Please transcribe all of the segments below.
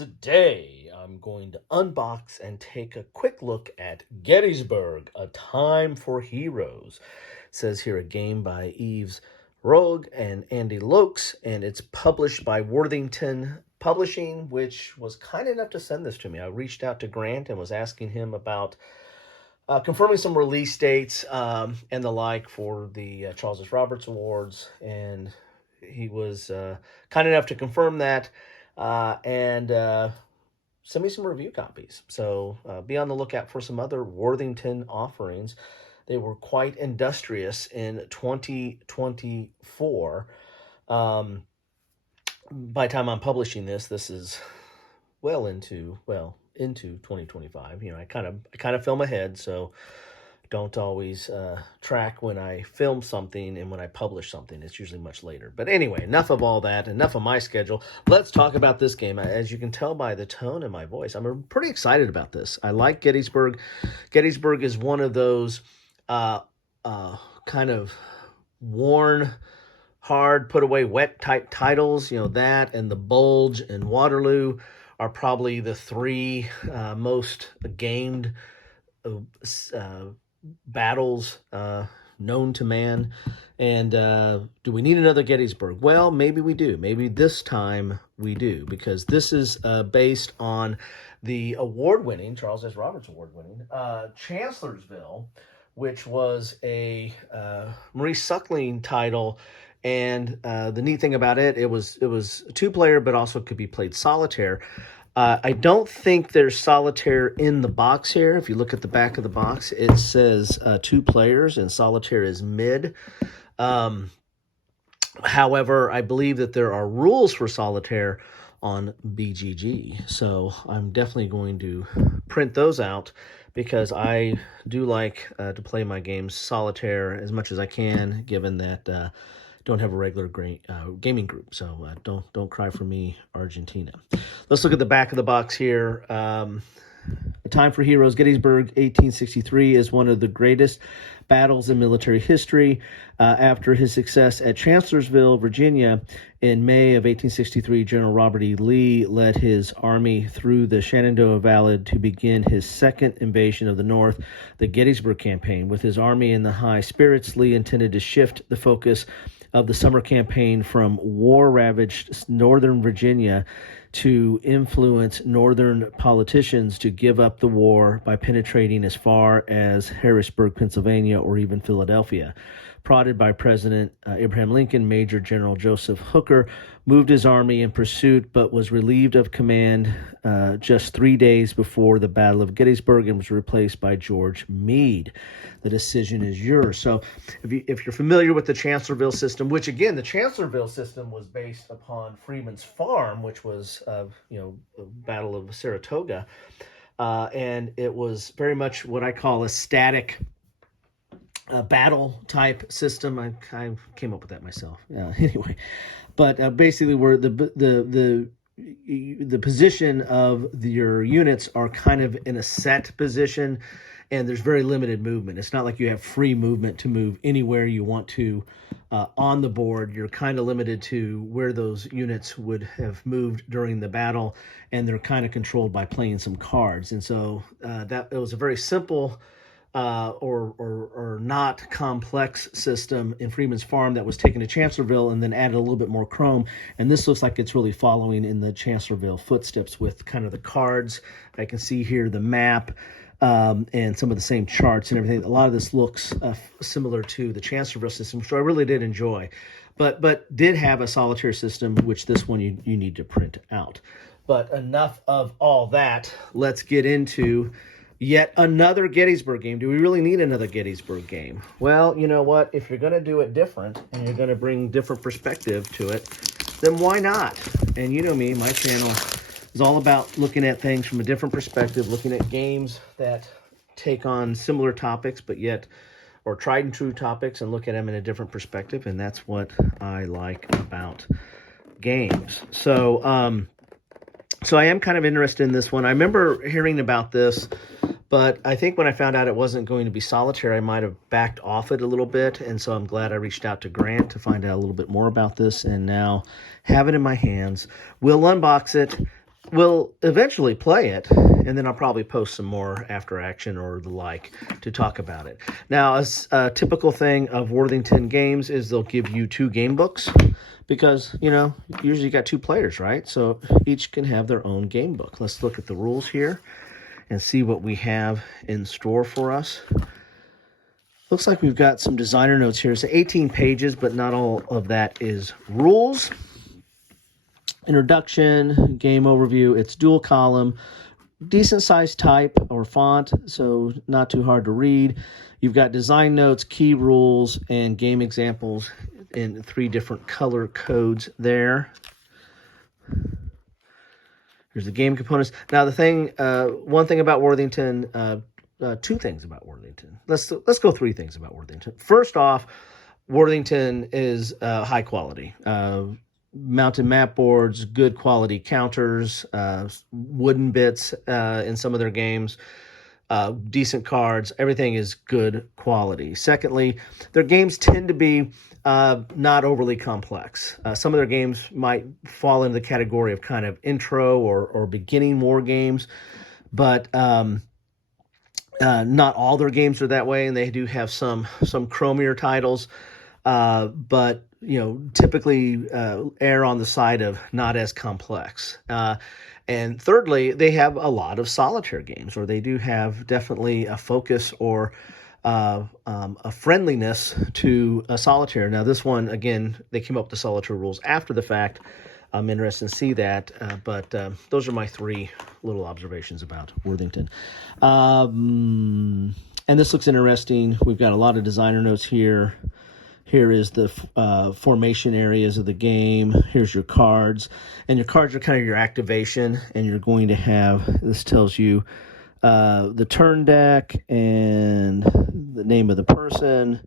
Today, I'm going to unbox and take a quick look at Gettysburg, A Time for Heroes. It says here a game by Yves Rogue and Andy Lokes, and it's published by Worthington Publishing, which was kind enough to send this to me. I reached out to Grant and was asking him about confirming some release dates and the like for the Charles S. Roberts Awards, and he was kind enough to confirm that and send me some review copies. So be on the lookout for some other Worthington offerings. They were quite industrious in 2024. By the time I'm publishing this is into 2025. I kind of film ahead, so don't always track when I film something and when I publish something. It's usually much later. But anyway, enough of all that, enough of my schedule. Let's talk about this game. As you can tell by the tone in my voice, I'm pretty excited about this. I like Gettysburg. Gettysburg is one of those kind of worn, hard, put away, wet type titles. That and The Bulge and Waterloo are probably the three most gamed battles known to man. And do we need another Gettysburg? Well, maybe we do. Maybe this time we do, because this is based on the award-winning, Charles S. Roberts Award-winning, Chancellorsville, which was a Maurice Suckling title. And the neat thing about it was a two-player, but also could be played solitaire. I don't think there's solitaire in the box here. If you look at the back of the box, it says 2 players, and solitaire is mid. However, I believe that there are rules for solitaire on BGG. So I'm definitely going to print those out, because I do like to play my games solitaire as much as I can, given that don't have a regular gaming group. So don't cry for me, Argentina. Let's look at the back of the box here. A Time for Heroes, Gettysburg, 1863, is one of the greatest battles in military history. After his success at Chancellorsville, Virginia, in May of 1863, General Robert E. Lee led his army through the Shenandoah Valley to begin his second invasion of the North, the Gettysburg Campaign. With his army in the high spirits, Lee intended to shift the focus of the summer campaign from war-ravaged northern Virginia to influence northern politicians to give up the war by penetrating as far as Harrisburg, Pennsylvania, or even Philadelphia. Prodded by President Abraham Lincoln, Major General Joseph Hooker moved his army in pursuit, but was relieved of command just 3 days before the Battle of Gettysburg and was replaced by George Meade. The decision is yours. So if you're familiar with the Chancellorsville system, which again, the Chancellorsville system was based upon Freeman's Farm, which was the Battle of Saratoga, and it was very much what I call a static battle type system. I came up with that myself. Anyway, but basically, where the position of your units are kind of in a set position, and there's very limited movement. It's not like you have free movement to move anywhere you want to on the board. You're kind of limited to where those units would have moved during the battle, and they're kind of controlled by playing some cards. And so that it was a very simple or not complex system in Freeman's Farm that was taken to Chancellorsville and then added a little bit more chrome. And this looks like it's really following in the Chancellorsville footsteps with kind of the cards. I can see here the map and some of the same charts and everything. A lot of this looks similar to the Chancellorsville system, which I really did enjoy, but did have a solitaire system, which this one you need to print out. But enough of all that. Let's get into yet another Gettysburg game. Do we really need another Gettysburg game? Well, you know what? If you're going to do it different and you're going to bring different perspective to it, then why not? And you know me, my channel is all about looking at things from a different perspective, looking at games that take on similar topics, but yet, or tried and true topics, and look at them in a different perspective. And that's what I like about games. So I am kind of interested in this one. I remember hearing about this, but I think when I found out it wasn't going to be solitaire, I might have backed off it a little bit. And so I'm glad I reached out to Grant to find out a little bit more about this, and now have it in my hands. We'll unbox it. we'll eventually play it, and then I'll probably post some more after action or the like to talk about it. Now, a typical thing of Worthington games is they'll give you 2 game books because, usually you got 2 players, right? So each can have their own game book. Let's look at the rules here and see what we have in store for us. Looks like we've got some designer notes here. It's 18 pages, but not all of that is rules. Introduction, game overview. It's dual column, decent sized type or font, so not too hard to read. You've got design notes, key rules, and game examples in 3 different color codes there. Here's the game components. Now, one thing about Worthington, 2 things about Worthington. Let's go 3 things about Worthington. First off, Worthington is high quality. Mounted map boards, good quality counters, wooden bits in some of their games, decent cards. Everything is good quality. Secondly, their games tend to be not overly complex. Some of their games might fall into the category of kind of intro or beginning war games, but not all their games are that way, and they do have some chromier titles, but typically err on the side of not as complex. And thirdly, they have a lot of solitaire games, or they do have definitely a focus or a friendliness to a solitaire. Now, this one, again, they came up with the solitaire rules after the fact. I'm interested to see that, but those are my 3 little observations about Worthington. And this looks interesting. We've got a lot of designer notes here. Here is the formation areas of the game. Here's your cards. And your cards are kind of your activation. And you're going to have, this tells you the turn deck and the name of the person,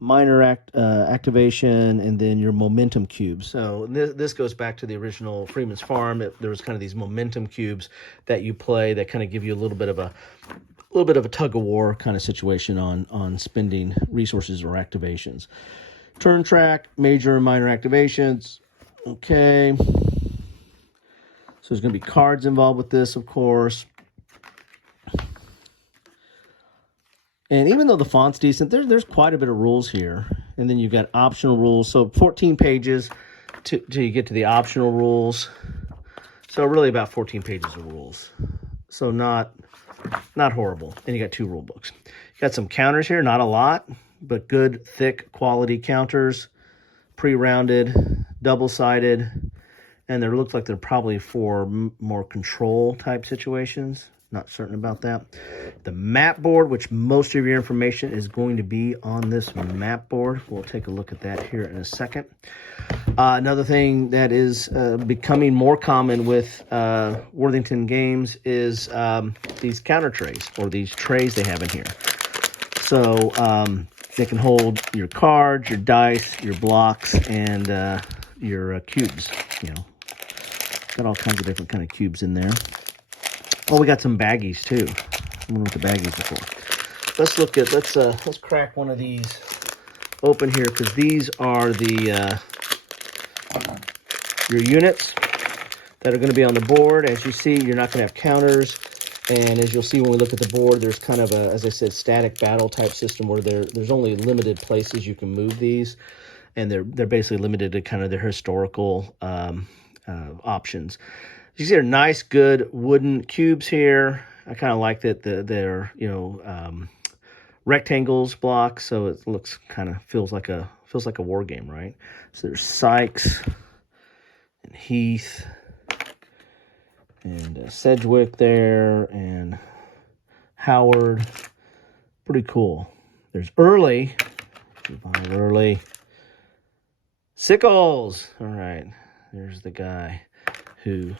minor activation, and then your momentum cubes. So this goes back to the original Freeman's Farm. There was kind of these momentum cubes that you play that kind of give you a little bit of a tug of war kind of situation on spending resources or activations. Turn track, major and minor activations. Okay. So there's going to be cards involved with this, of course. And even though the font's decent, there's quite a bit of rules here. And then you've got optional rules. So 14 pages till you get to the optional rules. So really about 14 pages of rules. So not horrible. And you got 2 rule books. You got some counters here, not a lot, but good, thick, quality counters, pre-rounded, double-sided, and there looks like they're probably for more control type situations. Not certain about that. The map board, which most of your information is going to be on this map board. We'll take a look at that here in a second. Another thing that is becoming more common with Worthington games is these counter trays, or these trays they have in here. So they can hold your cards, your dice, your blocks, and your cubes. Got all kinds of different kind of cubes in there. Oh, we got some baggies too. I wonder what the baggies are for. Let's crack one of these open here, because these are the your units that are going to be on the board. As you see, you're not going to have counters, and as you'll see when we look at the board, there's kind of a, as I said, static battle type system where there's only limited places you can move these, and they're basically limited to kind of their historical options. You see, they're nice, good wooden cubes here. I kind of like that they're rectangles blocks, so it looks feels like a war game, right? So there's Sykes and Heath and Sedgwick there and Howard. Pretty cool. There's Early. Early. Sickles. All right. There's the guy who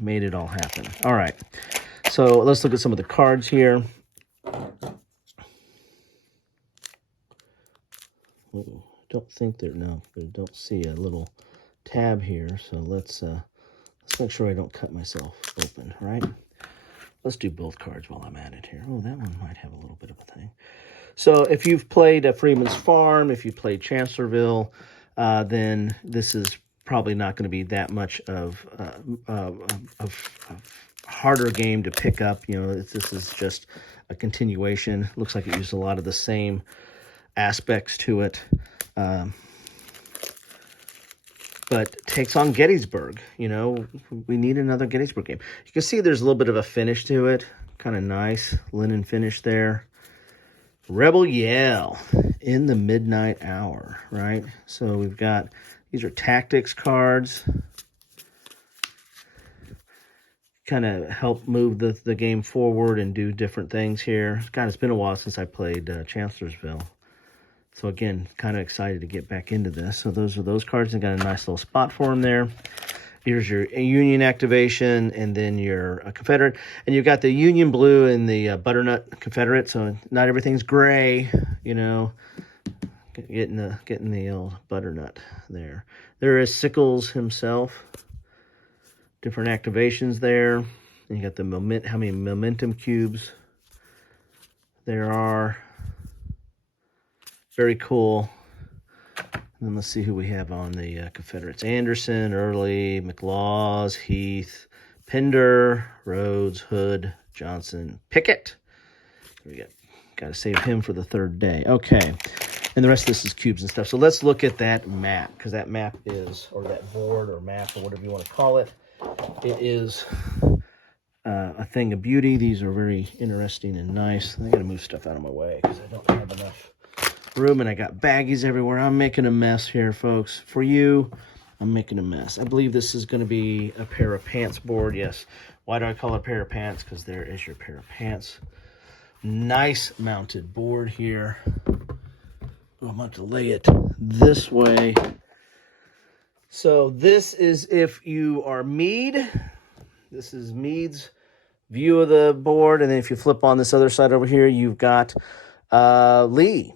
made it all happen. All right. So let's look at some of the cards here. Don't think there, no, I don't see a little tab here. So let's make sure I don't cut myself open, right? Let's do both cards while I'm at it here. Oh, that one might have a little bit of a thing. So if you've played Freeman's Farm, if you played Chancellorsville, then this is probably not going to be that much of harder game to pick up. You know, this is just a continuation. Looks like it used a lot of the same aspects to it. But takes on Gettysburg. You know, we need another Gettysburg game. You can see there's a little bit of a finish to it. Kind of nice linen finish there. Rebel Yell in the midnight hour, right? So we've got, these are tactics cards. Kind of help move the game forward and do different things here. God, it's been a while since I played Chancellorsville. So again, kind of excited to get back into this. So those are those cards, and got a nice little spot for them there. Here's your Union activation, and then your Confederate. And you've got the Union blue and the butternut Confederate, so not everything's gray, you know. Getting the old butternut there. There is Sickles himself. Different activations there. And you got the how many momentum cubes there are. Very cool. And then let's see who we have on the Confederates. Anderson, Early, McLaws, Heath, Pender, Rhodes, Hood, Johnson, Pickett. There we go. Got to save him for the third day. Okay. And the rest of this is cubes and stuff. So let's look at that map, because that map is, or that board or map or whatever you want to call it, it is a thing of beauty. These are very interesting and nice. I got to move stuff out of my way because I don't have enough room, and I got baggies everywhere. I'm making a mess here, folks. For you, I'm making a mess. I believe this is going to be a pair of pants board. Yes. Why do I call it a pair of pants? Because there is your pair of pants. Nice mounted board here. I'm going to lay it this way. So this is if you are Meade. This is Meade's view of the board. And then if you flip on this other side over here, you've got Lee.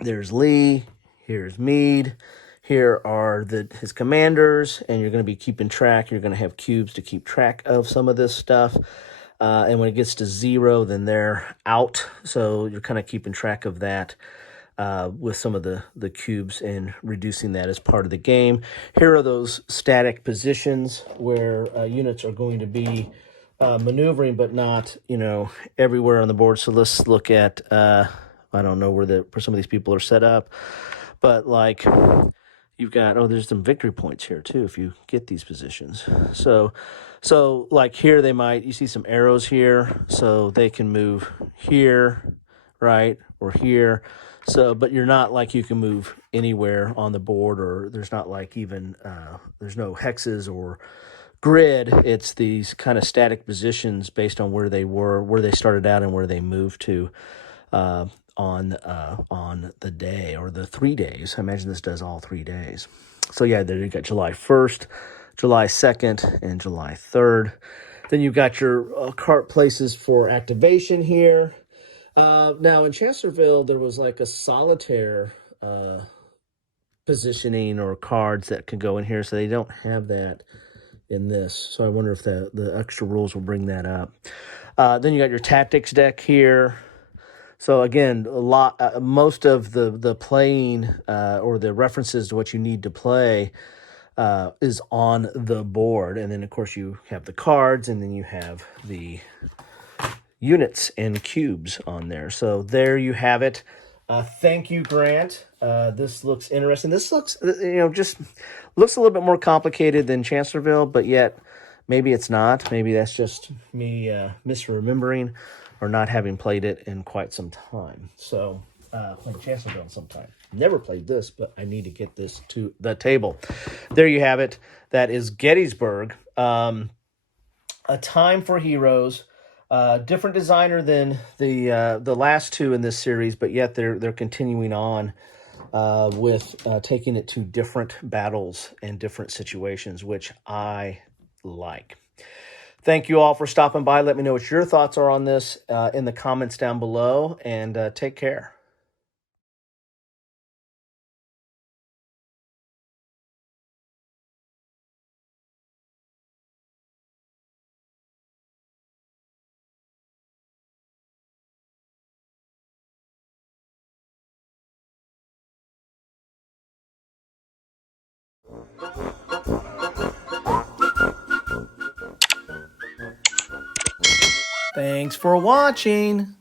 There's Lee. Here's Meade. Here are his commanders. And you're going to be keeping track. You're going to have cubes to keep track of some of this stuff. And when it gets to 0, then they're out. So you're kind of keeping track of that. With some of the cubes and reducing that as part of the game. Here are those static positions where units are going to be maneuvering, but not, you know, everywhere on the board. So let's look at, I don't know where some of these people are set up, but like you've got, oh, there's some victory points here too if you get these positions. So like here you see some arrows here, so they can move here, right, or here. So, but you're not like you can move anywhere on the board, or there's not like even, there's no hexes or grid. It's these kind of static positions based on where they were, where they started out and where they moved to on the day or the 3 days. I imagine this does all 3 days. So yeah, there you got July 1st, July 2nd, and July 3rd. Then you've got your cart places for activation here. Now in Chancellorsville, there was like a solitaire positioning or cards that could go in here, so they don't have that in this. So I wonder if the extra rules will bring that up. Then you got your tactics deck here. So again, most of the playing or the references to what you need to play is on the board, and then of course you have the cards, and then you have the units and cubes on there. So there you have it. Thank you, Grant. This looks interesting. This looks, just looks a little bit more complicated than Chancellorsville, but yet maybe it's not. Maybe that's just me misremembering or not having played it in quite some time. So played Chancellorsville sometime. Never played this, but I need to get this to the table. There you have it. That is Gettysburg. A Time for Heroes. Different designer than the last two in this series, but yet they're continuing on with taking it to different battles and different situations, which I like. Thank you all for stopping by. Let me know what your thoughts are on this in the comments down below, and take care. Thanks for watching.